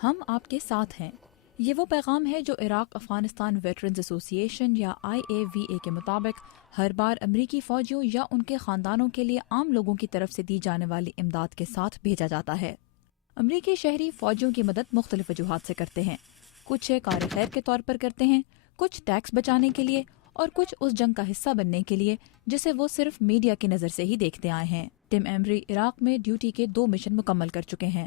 ہم آپ کے ساتھ ہیں، یہ وہ پیغام ہے جو عراق افغانستان ویٹرنز ایسوسی ایشن یا IAVA کے مطابق ہر بار امریکی فوجیوں یا ان کے خاندانوں کے لیے عام لوگوں کی طرف سے دی جانے والی امداد کے ساتھ بھیجا جاتا ہے۔ امریکی شہری فوجیوں کی مدد مختلف وجوہات سے کرتے ہیں، کچھ کار خیر کے طور پر کرتے ہیں، کچھ ٹیکس بچانے کے لیے اور کچھ اس جنگ کا حصہ بننے کے لیے جسے وہ صرف میڈیا کی نظر سے ہی دیکھتے آئے ہیں۔ ٹم ایمری عراق میں ڈیوٹی کے 2 مشن مکمل کر چکے ہیں۔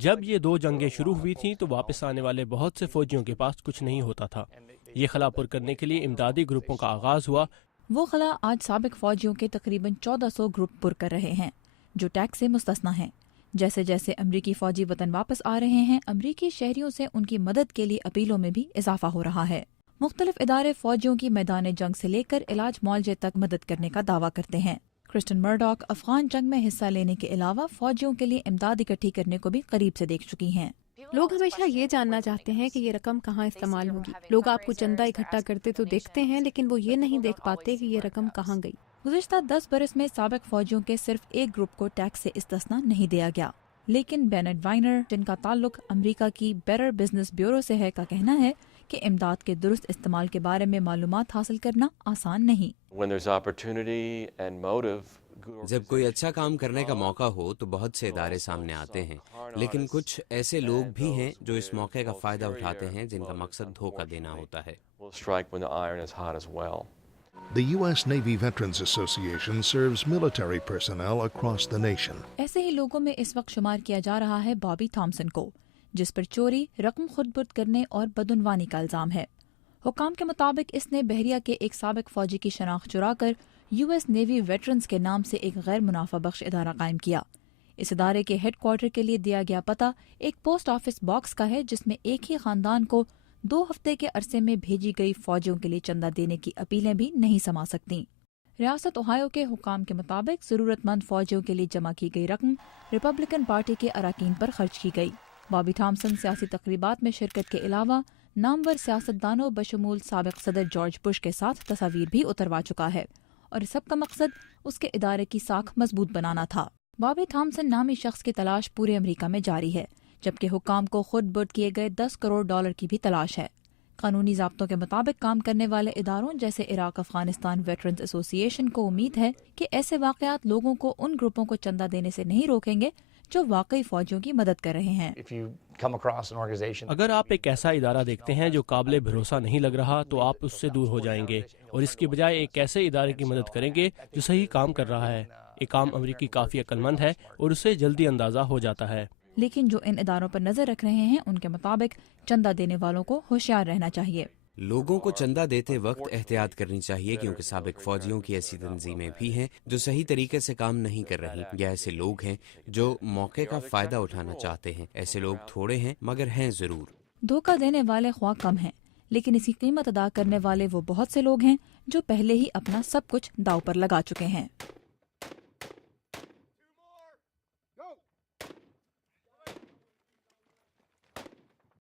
جب یہ 2 جنگیں شروع ہوئی تھیں تو واپس آنے والے بہت سے فوجیوں کے پاس کچھ نہیں ہوتا تھا۔ یہ خلا پر کرنے کے لیے امدادی گروپوں کا آغاز ہوا۔ وہ خلا آج سابق فوجیوں کے تقریباً 1400 گروپ پر کر رہے ہیں جو ٹیکس سے مستثنی ہیں۔ جیسے جیسے امریکی فوجی وطن واپس آ رہے ہیں، امریکی شہریوں سے ان کی مدد کے لیے اپیلوں میں بھی اضافہ ہو رہا ہے۔ مختلف ادارے فوجیوں کی میدان جنگ سے لے کر علاج معالجے تک مدد کرنے کا دعویٰ کرتے ہیں۔ کرسٹن مرڈاک افغان جنگ میں حصہ لینے کے علاوہ فوجیوں کے لیے امداد اکٹھی کرنے کو بھی قریب سے دیکھ چکی ہیں۔ لوگ ہمیشہ یہ جاننا چاہتے ہیں کہ یہ رقم کہاں استعمال ہوگی۔ لوگ آپ کو چندہ اکٹھا کرتے تو دیکھتے ہیں، لیکن وہ یہ نہیں دیکھ پاتے کہ یہ رقم کہاں گئی۔ گزشتہ 10 برس میں سابق فوجیوں کے صرف ایک گروپ کو ٹیکس سے استثنا نہیں دیا گیا، لیکن بینٹ وائنر، جن کا تعلق امریکہ کی بیٹر بزنس بیورو سے ہے، کا کہنا ہے کہ امداد کے درست استعمال کے بارے میں معلومات حاصل کرنا آسان نہیں۔ جب کوئی اچھا کام کرنے کا موقع ہو تو بہت سے ادارے سامنے آتے ہیں، لیکن کچھ ایسے لوگ بھی ہیں جو اس موقع کا فائدہ اٹھاتے ہیں جن کا مقصد دھوکہ دینا ہوتا ہے۔ The U.S. Navy Veterans Association serves military personnel across the nation. ایسے ہی لوگوں میں اس وقت شمار کیا جا رہا ہے بابی تھامسن کو، جس پر چوری، رقم خود برد کرنے اور بدعنوانی کا الزام ہے۔ حکام کے مطابق اس نے بحریہ کے ایک سابق فوجی کی شناخت چرا کر US نیوی ویٹرنز کے نام سے ایک غیر منافع بخش ادارہ قائم کیا۔ اس ادارے کے ہیڈ کوارٹر کے لیے دیا گیا پتہ ایک پوسٹ آفس باکس کا ہے، جس میں ایک ہی خاندان کو 2 ہفتے کے عرصے میں بھیجی گئی فوجیوں کے لیے چندہ دینے کی اپیلیں بھی نہیں سما سکتیں۔ ریاست اوہایو کے حکام کے مطابق ضرورت مند فوجیوں کے لیے جمع کی گئی رقم ریپبلکن پارٹی کے اراکین پر خرچ کی گئی۔ بابی تھامسن سیاسی تقریبات میں شرکت کے علاوہ نامور سیاستدانوں بشمول سابق صدر جارج بش کے ساتھ تصاویر بھی اتروا چکا ہے، اور اس سب کا مقصد اس کے ادارے کی ساکھ مضبوط بنانا تھا۔ بابی تھامسن نامی شخص کی تلاش پورے امریکہ میں جاری ہے، جبکہ حکام کو خود برد کیے گئے $10 کروڑ کی بھی تلاش ہے۔ قانونی ضابطوں کے مطابق کام کرنے والے اداروں جیسے عراق افغانستان ویٹرنز ایسوسی ایشن کو امید ہے کہ ایسے واقعات لوگوں کو ان گروپوں کو چندہ دینے سے نہیں روکیں گے جو واقعی فوجیوں کی مدد کر رہے ہیں۔ اگر آپ ایک ایسا ادارہ دیکھتے ہیں جو قابل بھروسہ نہیں لگ رہا تو آپ اس سے دور ہو جائیں گے اور اس کی بجائے ایک ایسے ادارے کی مدد کریں گے جو صحیح کام کر رہا ہے۔ ایک عام امریکی کافی عقل مند ہے اور اسے جلدی اندازہ ہو جاتا ہے۔ لیکن جو ان اداروں پر نظر رکھ رہے ہیں ان کے مطابق چندہ دینے والوں کو ہوشیار رہنا چاہیے۔ لوگوں کو چندہ دیتے وقت احتیاط کرنی چاہیے، کیونکہ سابق فوجیوں کی ایسی تنظیمیں بھی ہیں جو صحیح طریقے سے کام نہیں کر رہی، یا ایسے لوگ ہیں جو موقع کا فائدہ اٹھانا چاہتے ہیں۔ ایسے لوگ تھوڑے ہیں مگر ہیں ضرور۔ دھوکہ دینے والے خواہ کم ہیں، لیکن اسی قیمت ادا کرنے والے وہ بہت سے لوگ ہیں جو پہلے ہی اپنا سب کچھ داؤ پر لگا چکے ہیں۔